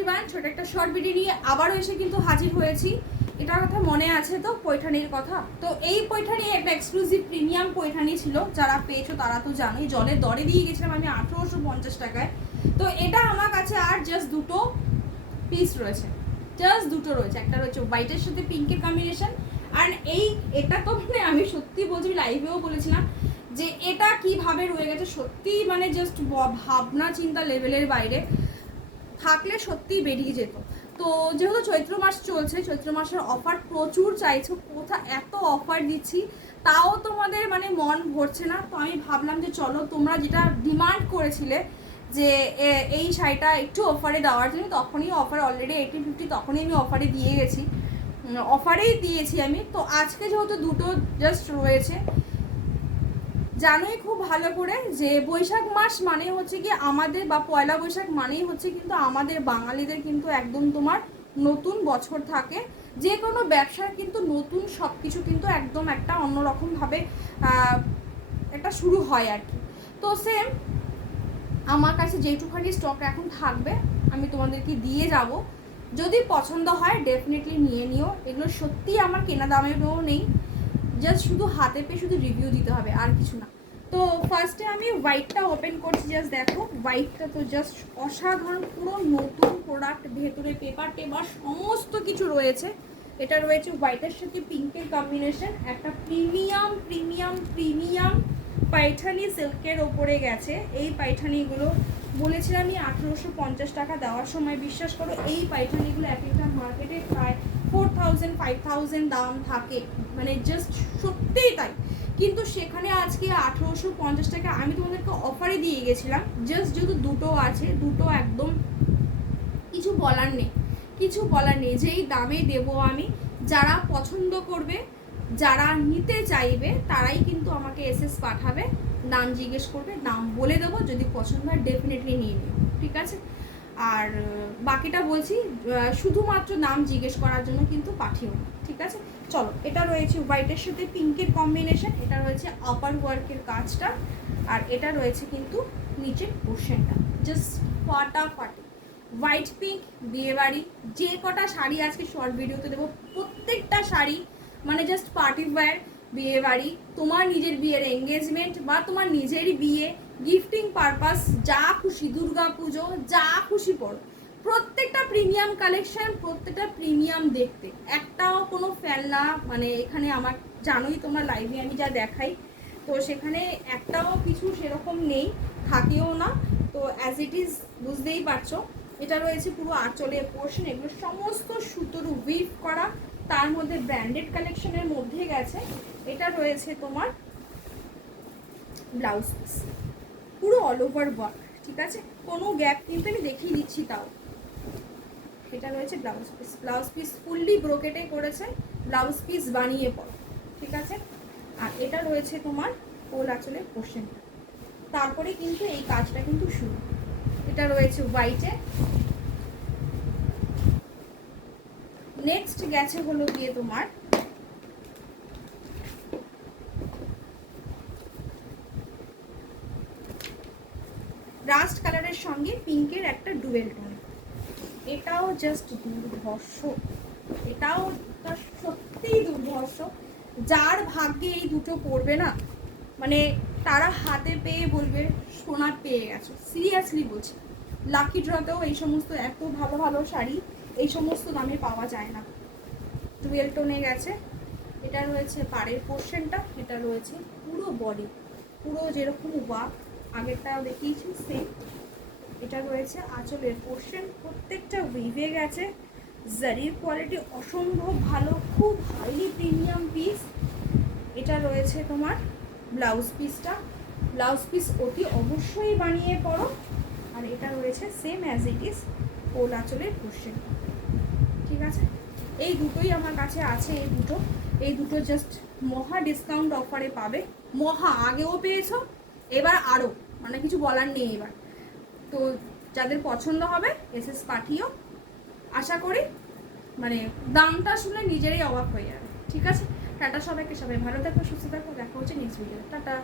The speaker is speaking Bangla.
এভরিওয়ান, ছোট একটা শর্ট ভিডিও নিয়ে আবারও এসে কিন্তু হাজির হয়েছি। এটার কথা মনে আছে তো, পৈঠানির কথা। তো এই পৈঠানি একটা এক্সক্লুসিভ প্রিমিয়াম পৈঠানি ছিল, যারা পেয়েছো তারা তো জানোই। জলের দরে দিয়ে গেছিলাম আমি 1850 টাকায়। তো এটা আমার কাছে আর জাস্ট দুটো পিস রয়েছে, জাস্ট দুটো রয়েছে। একটা রয়েছে হোয়াইটের সাথে পিঙ্কের কম্বিনেশন। আর এটা তো মানে আমি সত্যি বলছি, লাইভেও বলেছিলাম যে এটা কিভাবে রয়ে গেছে, সত্যি মানে জাস্ট ভাবনা চিন্তা লেভেলের বাইরে। থাকলে সত্যিই বেরিয়ে যেত। তো যেহেতু চৈত্র মাস চলছে, চৈত্র মাসের অফার প্রচুর চাইছো, কোথায় এত অফার দিচ্ছি তাও তোমাদের মানে মন ভরছে না। তো আমি ভাবলাম যে চলো, তোমরা যেটা ডিমান্ড করেছিলে যে এই শাড়িটা একটু অফারে দেওয়ার জন্য, তখনই অফার অলরেডি 80-50 তখনই আমি অফারে দিয়ে গেছি, অফারেই দিয়েছি আমি। তো আজকে যেহেতু দুটো জাস্ট রয়েছে, জানোই খুব ভালো করে যে বৈশাখ মাস মানে হচ্ছে কি আমাদের, বা পয়লা বৈশাখ মানেই হচ্ছে কিন্তু আমাদের বাঙালিদের কিন্তু একদম তোমার নতুন বছর থাকে। যে কোনো ব্যবসার কিন্তু নতুন সব কিছু কিন্তু একদম একটা অন্যরকমভাবে একটা শুরু হয় আর কি। তো সেম আমার কাছে যেটুখানি স্টক এখন থাকবে আমি তোমাদেরকে দিয়ে যাব। যদি পছন্দ হয় ডেফিনেটলি নিয়ে নিও। এগুলো সত্যিই আমার কেনা দামেও নেই, জাস্ট শুধু হাতে পেয়ে শুধু রিভিউ দিতে হবে, আর কিছু না। তো ফার্স্টে আমি হোয়াইটটা ওপেন করছি। জাস্ট দেখো হোয়াইটটা তো জাস্ট অসাধারণ, পুরো নতুন প্রোডাক্ট, ভেতরে পেপার টেপার সমস্ত কিছু রয়েছে। এটা রয়েছে হোয়াইটের সাথে পিঙ্কের কম্বিনেশন, একটা প্রিমিয়াম প্রিমিয়াম প্রিমিয়াম পাইঠানি সিল্কের ওপরে গেছে। এই পাইঠানিগুলো বলেছিলাম আমি 1850 টাকা দেওয়ার সময়, বিশ্বাস করো এই পাইঠানিগুলো এক একটা মার্কেটে প্রায় 4000 5000 দাম থাকে, মানে জাস্ট সত্যিই তাই। কিন্তু সেখানে আজকে 1850 টাকা আমি তোমাদেরকে অফারে দিয়ে গেছিলাম। জাস্ট যেহেতু দুটো আছে, দুটো একদম কিছু বলার নেই, কিছু বলার নেই, যেই দামে দেবো আমি। যারা পছন্দ করবে, যারা নিতে চাইবে তারাই কিন্তু আমাকে এসএস পাঠাবে, দাম জিজ্ঞেস করবে, দাম বলে দেবো, যদি পছন্দ হয় ডেফিনেটলি নিয়ে নিও, ঠিক আছে। আর বাকিটা বলছি শুধুমাত্র দাম জিজ্ঞেস করার জন্য কিন্তু পাঠিও না, ঠিক আছে। চলো, এটা রয়েছে হোয়াইটের সাথে পিঙ্কের কম্বিনেশন, এটা রয়েছে আপার ওয়ার্কের কাজটা, আর এটা রয়েছে কিন্তু নিচের পোর্শনটা, জাস্ট ফাটাফাটি হোয়াইট পিঙ্ক বিয়েবাড়ি। যে কটা শাড়ি আজকে শর্ট ভিডিওতে দেবো প্রত্যেকটা শাড়ি মানে জাস্ট পার্টি ওয়্যার, বিয়েবাড়ি, তোমার নিজের বিয়ের এঙ্গেজমেন্ট বা তোমার নিজেরই বিয়ে, গিফটিং পারপাস, যা খুশি, দুর্গা পুজো, যা খুশি পড়ো, প্রত্যেকটা প্রিমিয়াম কালেকশন, প্রত্যেকটা প্রিমিয়াম দেখতে। একটাও কোনো ফেলনা মানে এখানে আমার, জানোই তোমরা লাইভে আমি যা দেখাই, তো সেখানে একটাও কিছু সেরকম নেই, থাকেও না। তো অ্যাজ ইট ইজ বুঝতেই পারছো। এটা রয়েছে পুরো আঁচলের পোর্শন, এগুলো সমস্ত সুতোর উইভ করা, তার মধ্যে ব্র্যান্ডেড কালেকশনের মধ্যে গেছে। এটা রয়েছে তোমার ব্লাউজ পিস, পুরো অল ওভার ওয়ার্ক, ঠিক আছে, কোনো গ্যাপ কিন্তু আমি দেখিয়ে দিচ্ছি তাও। এটা রয়েছে blouse piece, blouse piece fully ব্রোকেটে করেছে, ব্লাউজ পিস বানিয়ে পড়ো, ঠিক আছে। আর এটা রয়েছে তোমার কোল আঁচলের পোর্শনটা, তারপরে কিন্তু এই কাজটা কিন্তু শুরু। এটা রয়েছে হোয়াইটে। নেক্সট গেছে হলো গিয়ে তোমার রাস্ট কালারের সঙ্গে পিঙ্কের একটা ডুয়েল টোন। এটাও জাস্ট দুর্ধর্ষ, এটাও সত্যিই দুর্ধর্ষ। যার ভাগ্যে এই দুটো পড়বে না, মানে তারা হাতে পেয়ে বলবে সোনা পেয়ে গেছো, সিরিয়াসলি বলছি। লাকি ড্রতেও এই সমস্ত এত ভালো ভালো শাড়ি এই সমস্ত দামে পাওয়া যায় না। ডুয়েল টোনে গেছে। এটা রয়েছে পাড়ের পোর্শনটা, এটা রয়েছে পুরো বডি, পুরো যেরকম ওয়াক আগেরটাও দেখিয়েছি সেম। এটা রয়েছে আঁচলের পোর্শন, প্রত্যেকটা উইভে গেছে, জারির কোয়ালিটি অসম্ভব ভালো, খুব হাইলি প্রিমিয়াম পিস। এটা রয়েছে তোমার ব্লাউজ পিসটা, ব্লাউজ পিস অতি অবশ্যই বানিয়ে পড়ো। আর এটা রয়েছে সেম অ্যাজ ইট ইজ কোল আঁচলের পোর্শন, ঠিক আছে। এই দুটোই আমার কাছে আছে, এই দুটো জাস্ট মহা ডিসকাউন্ট অফারে পাবে। মহা আগেও পেয়েছো, এবার আরও, মানে কিছু বলার নেই এবার। তো যাদের পছন্দ হবে এসএস পাঠিও, আশা করি মানে দামটা শুনে নিজেরই অবাক হয়ে যাবে, ঠিক আছে। টাটা সবাইকে, সবাই ভালো থাকো, সুস্থ থাকো, দেখা হচ্ছে নেক্সট ভিডিও, টাটা।